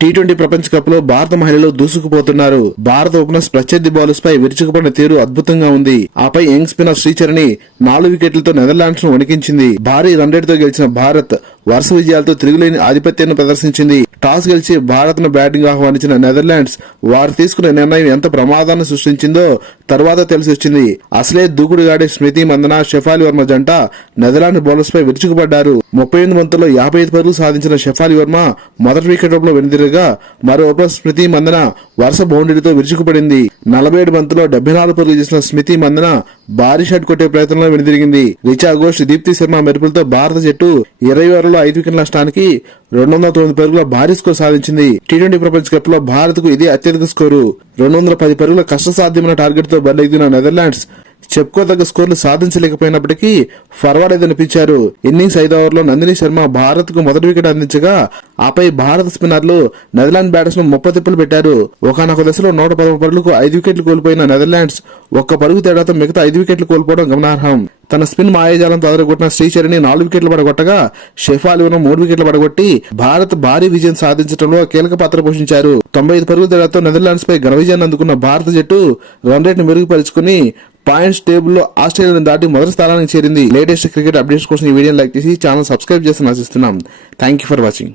T20 ప్రపంచ cup లో భారత మహిళలు దూసుకుపోతున్నారు. భారత ఓపెనర్స్ ప్రత్యర్థి బౌలర్స్ పై విరుచుకుపడిన తీరు అద్భుతంగా ఉంది. ఆపై యంగ్ స్పిన్నర్ శ్రీచరణి 4 వికెట్లతో నెదర్లాండ్స్ ను వణికించింది. భారీ రన్ రేట్ తో గెలిచిన భారత్ వరుస విజయాలతో తిరుగులేని ఆధిపత్యాన్ని ప్రదర్శించింది. టాస్ గెలిచి భారత్ ను బ్యాటింగ్ ఆహ్వానించిన నెదర్లాండ్స్ వారు తీసుకున్న నిర్ణయం ఎంత ప్రమాదాన్ని సృష్టించిందో తర్వాత తెలిసి వచ్చింది. అసలే దూకుడుగాడే స్మృతి మందన, షెఫాలి వర్మ జంట నెదర్లాండ్ బౌలర్స్ పై విరుచుకుపడ్డారు. 38 బంతుల్లో 55 పరుగులు సాధించిన షెఫాలి వర్మ మొదటి వికెట్ రూపంలో వెనుదిరగా మరో ఓపెనర్ స్మృతి మందన వరుస బౌండరీతో విరుచుకుపడింది. 47 బంతుల్లో 74 పరుగులు చేసిన స్మృతి మందన భారీ షాట్ కొట్టే ప్రయత్నంలో వెనుదిరిగింది. రిచా ఘోష్, దీప్తి శర్మ మెరుపులతో భారత జట్టు 20 ఓవర్లలో 5 వికెట్ల నష్టానికి 209 పరుగుల భారీ స్కోర్ సాధించింది. టీ20 ప్రపంచ కప్ లో భారత్ కు ఇదే అత్యధిక స్కోరు. 210 పరుగుల కష్టసాధ్యమైన టార్గెట్ తో బరిలెత్తిన నెదర్లాండ్స్ చెప్పుకోదగ్గ స్కోర్లు సాధించలేకపోయినప్పటికీ ఫర్వాలేదనిపించారు. ఇన్నింగ్స్ 5 ఓవర్లో నందిని శర్మ భారత్ కు మొదటి వికెట్ అందించగా ఆపై భారత స్పిన్నర్లు నెదర్లాండ్ బ్యాటర్స్ ను 30 తిప్పులు పెట్టారు. ఒకనొక దశలో 113 పరుగులకు 5 వికెట్లు కోల్పోయిన నెదర్లాండ్స్ ఒక్క పరుగు తేడాతో మిగతా 5 వికెట్లు కోల్పోవడం గమనార్హం. తన స్పిన్ మాయాజాలంతో అదరగొట్టిన శ్రీచరణి 4 వికెట్లు పడగొట్టగా షెఫాలి వర్మ 3 వికెట్లు పడగొట్టి భారత్ భారీ విజయం సాధించడంలో కీలక పాత్ర పోషించారు. 95 పరుగుల తేడాతో నెదర్లాండ్స్ పై ఘన విజయాన్ని అందుకున్న భారత జట్టు రన్ రేట్ ను మెరుగుపరుచుకుని పాయింట్స్ టేబుల్ లో ఆస్ట్రేలియాను దాటి మొదటి స్థానానికి చేరింది. లేటెస్ట్ క్రికెట్ అప్డేట్స్ కోసం ఈ వీడియోని లైక్ చేసి ఛానల్ సబ్స్క్రైబ్ చేసి ఆశిస్తున్నాం. Thank you for watching.